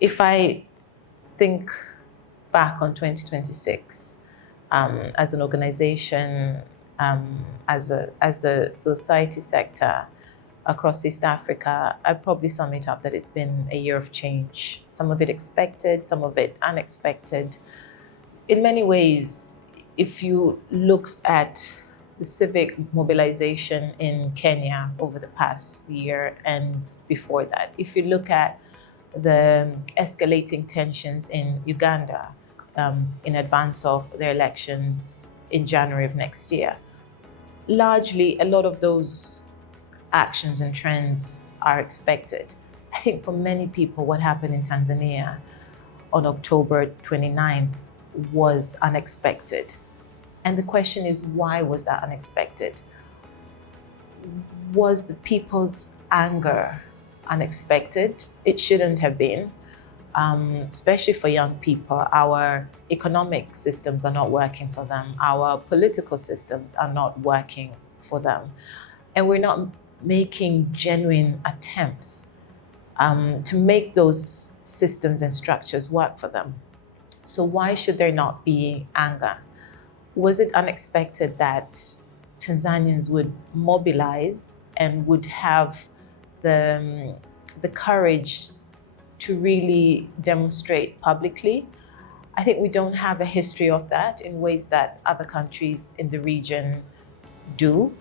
If I think back on 2026, as an organization, as the society sector across East Africa, I'd probably sum it up that it's been a year of change. Some of it expected, some of it unexpected. In many ways, if you look at the civic mobilization in Kenya over the past year and before that, if you look at the escalating tensions in Uganda in advance of their elections in January of next year, largely a lot of those actions and trends are expected. I think for many people, what happened in Tanzania on October 29th was unexpected. And the question is, why was that unexpected? Was the people's anger unexpected? It shouldn't have been, especially for young people. Our economic systems are not working for them. Our political systems are not working for them. And we're not making genuine attempts to make those systems and structures work for them. So why should there not be anger? Was it unexpected that Tanzanians would mobilize and would have the courage to really demonstrate publicly? I think we don't have a history of that in ways that other countries in the region do.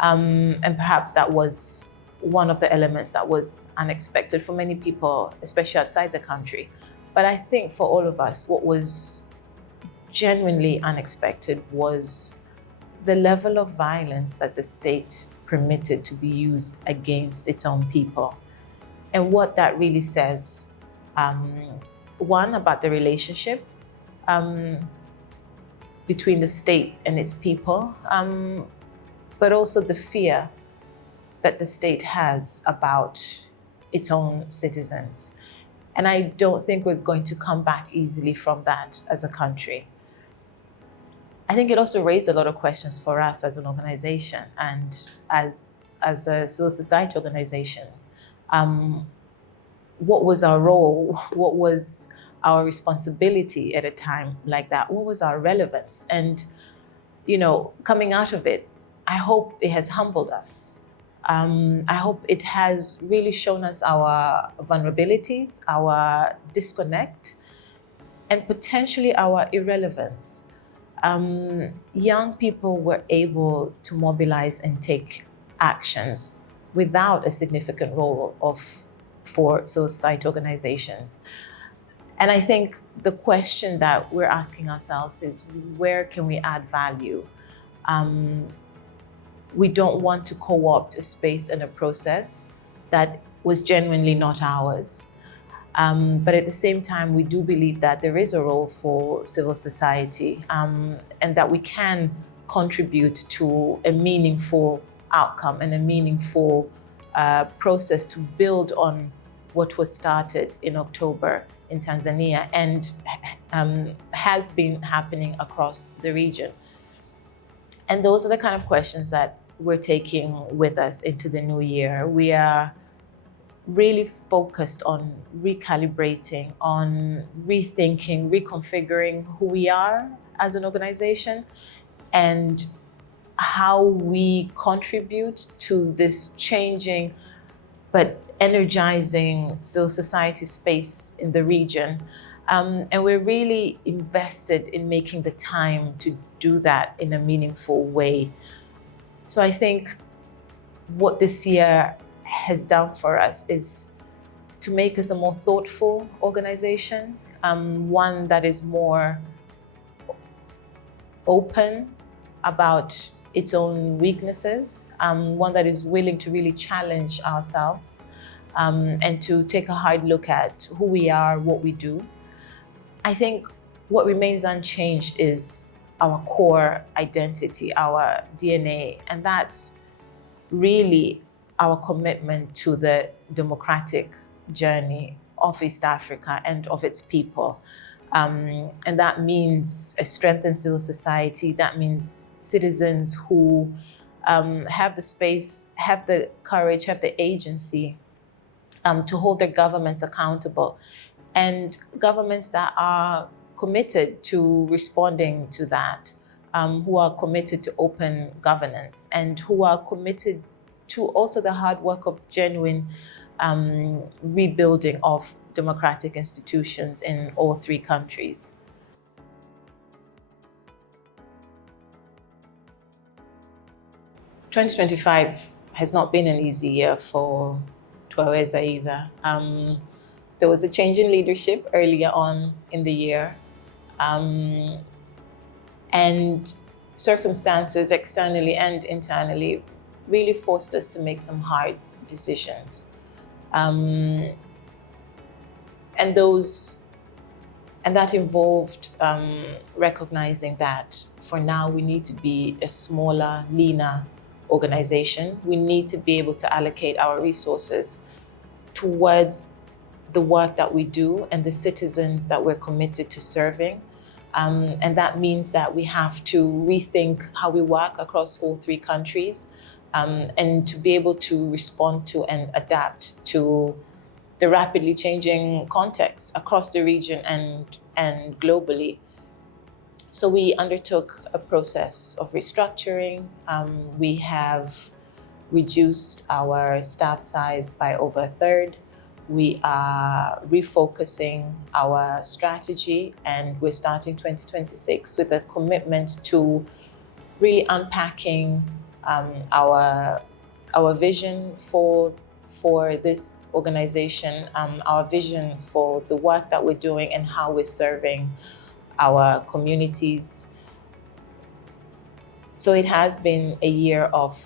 And perhaps that was one of the elements that was unexpected for many people, especially outside the country. But I think for all of us, what was genuinely unexpected was the level of violence that the state permitted to be used against its own people. And what that really says, one, about the relationship between the state and its people, but also the fear that the state has about its own citizens. And I don't think we're going to come back easily from that as a country. I think it also raised a lot of questions for us as an organization and as a civil society organization. What was our role? What was our responsibility at a time like that? What was our relevance? And, coming out of it, I hope it has humbled us. I hope it has really shown us our vulnerabilities, our disconnect, and potentially our irrelevance. Young people were able to mobilize and take actions without a significant role for society organizations. And I think the question that we're asking ourselves is, where can we add value? We don't want to co-opt a space and a process that was genuinely not ours. But at the same time, we do believe that there is a role for civil society and that we can contribute to a meaningful outcome and a meaningful process to build on what was started in October in Tanzania and has been happening across the region. And those are the kind of questions that we're taking with us into the new year. We are really focused on recalibrating, on rethinking, reconfiguring who we are as an organization and how we contribute to this changing but energizing civil society space in the region. And we're really invested in making the time to do that in a meaningful way. So I think what this year has done for us is to make us a more thoughtful organization, one that is more open about its own weaknesses, one that is willing to really challenge ourselves and to take a hard look at who we are, what we do. I think what remains unchanged is our core identity, our DNA, and that's really our commitment to the democratic journey of East Africa and of its people. And that means a strengthened civil society. That means citizens who have the space, have the courage, have the agency to hold their governments accountable and governments that are committed to responding to that, who are committed to open governance, and who are committed to also the hard work of genuine rebuilding of democratic institutions in all three countries. "2025 has not been an easy year for Twaweza either. There was a change in leadership earlier on in the year, and circumstances externally and internally really forced us to make some hard decisions. And that involved recognizing that for now we need to be a smaller, leaner organization. We need to be able to allocate our resources towards the work that we do and the citizens that we're committed to serving. And that means that we have to rethink how we work across all three countries, and to be able to respond to and adapt to the rapidly changing context across the region and globally. So we undertook a process of restructuring. We have reduced our staff size by over a third. We are refocusing our strategy, and we're starting 2026 with a commitment to really unpacking our vision for this organization, our vision for the work that we're doing and how we're serving our communities. So it has been a year of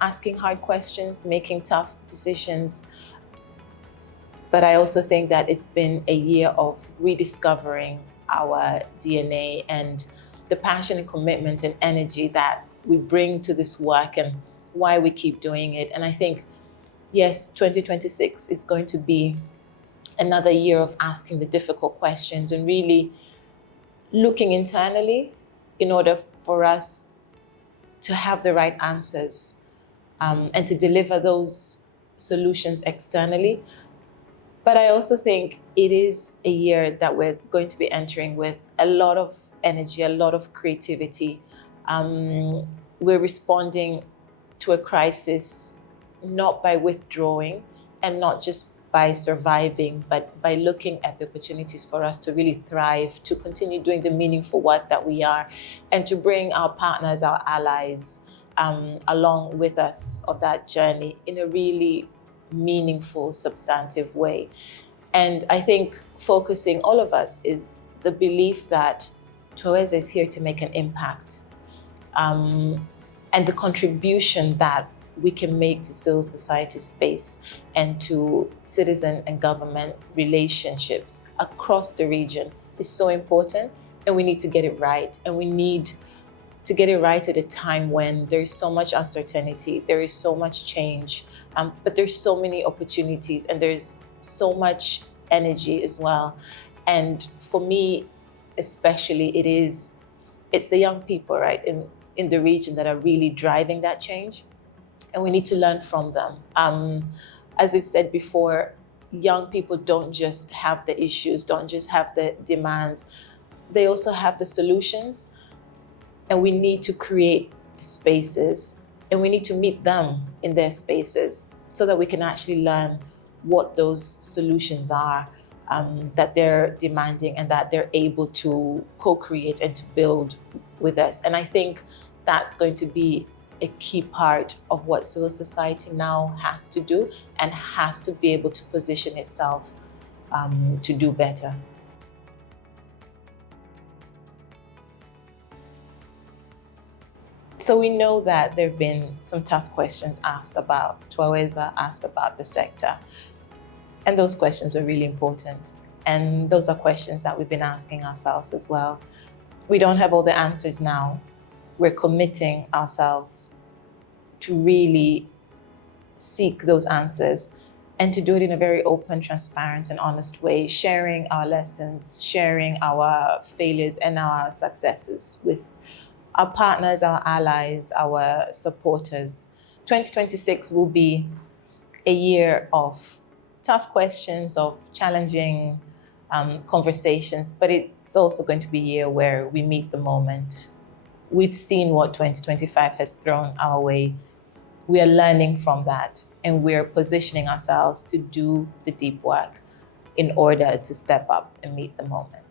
asking hard questions, making tough decisions. But I also think that it's been a year of rediscovering our DNA and the passion and commitment and energy that we bring to this work and why we keep doing it. And I think, yes, 2026 is going to be another year of asking the difficult questions and really looking internally in order for us to have the right answers, and to deliver those solutions externally. But I also think it is a year that we're going to be entering with a lot of energy, a lot of creativity. We're responding to a crisis not by withdrawing and not just by surviving, but by looking at the opportunities for us to really thrive, to continue doing the meaningful work that we are, and to bring our partners, our allies, along with us on that journey in a really meaningful, substantive way. And I think focusing all of us is the belief that Twaweza is here to make an impact, and the contribution that we can make to civil society space and to citizen and government relationships across the region is so important, and we need to get it right. And we need to get it right at a time when there's so much uncertainty, there is so much change, but there's so many opportunities and there's so much energy as well. And for me, especially, it's the young people, right, in the region that are really driving that change, and we need to learn from them. As we've said before, young people don't just have the issues, don't just have the demands, they also have the solutions. And we need to create the spaces, and we need to meet them in their spaces so that we can actually learn what those solutions are, that they're demanding and that they're able to co-create and to build with us. And I think that's going to be a key part of what civil society now has to do and has to be able to position itself to do better. So we know that there have been some tough questions asked about Twaweza, asked about the sector. And those questions are really important. And those are questions that we've been asking ourselves as well. We don't have all the answers now. We're committing ourselves to really seek those answers and to do it in a very open, transparent, and honest way, sharing our lessons, sharing our failures and our successes with our partners, our allies, our supporters. 2026 will be a year of tough questions, of challenging conversations, but it's also going to be a year where we meet the moment. We've seen what 2025 has thrown our way. We are learning from that, and we're positioning ourselves to do the deep work in order to step up and meet the moment.